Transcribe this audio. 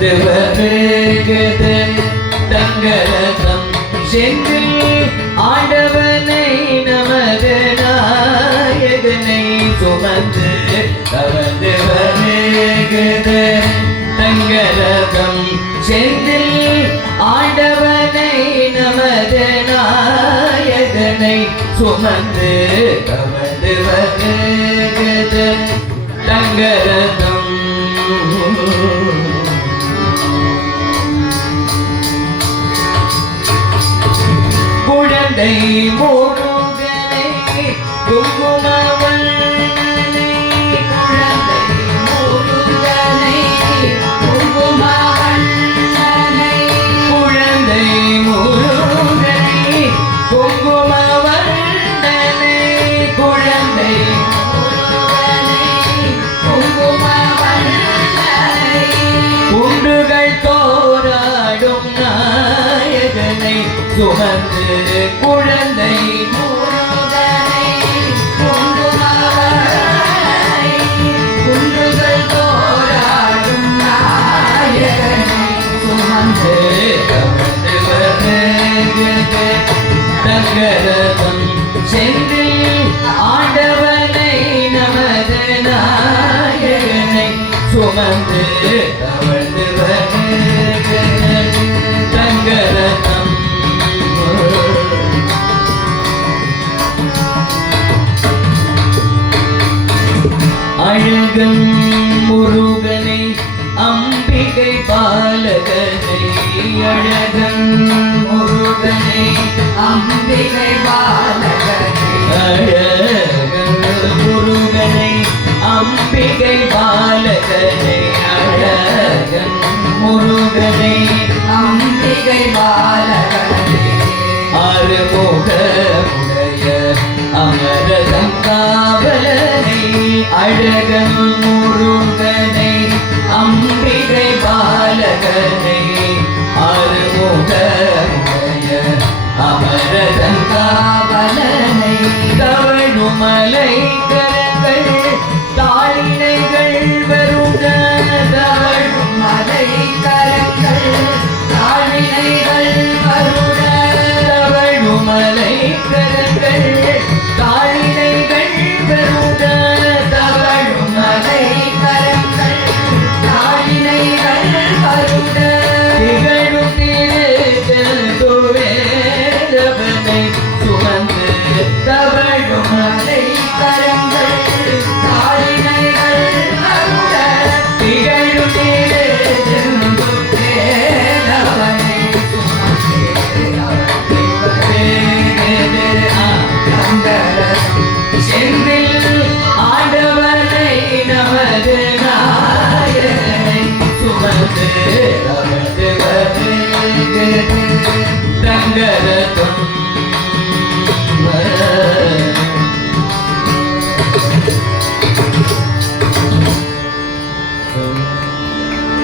சுமந்து வருகிறது தங்கரதம் செந்தில் ஆண்டவனை நமது நாயகனை சுமந்து தவந்து வருகிறது தங்கரதம் ஆண்டவனை நமது நாயகனை சுமந்து கவர்ந்து வருகிறது தங்கரதம் குழந்தை முருகனை குங்குமவண்ணனை சுமந்து குழந்தை தங்கரதம் செந்தில் ஆண்டவனை நமது நாயகனை சுமந்து முருகன் முருகனை அம்பிகை பாலகனை அழகன். முருகனை அம்பிகை பாலகனை அழகன். முருகனை அம்பிகை பாலகனை அழகன். முருகனை அம்பிகை பாலகனை ஆறுமுகமுடைய அமரதம் காவலனை. அழகன் முருகனை அம்பிகை பாலகனை ஆறுமுகமுடைய அமரதம் காவலனை தவழுமலை கரங்கள் தாளினைகள் வருக தவழும் மலை கரங்கள் தாழினைகள் வருட தவழுமலை திருவேலவனை சுமந்து தவழும் மலை கரங்கள் தாழினைகள் வருட திகழும் வேலவனை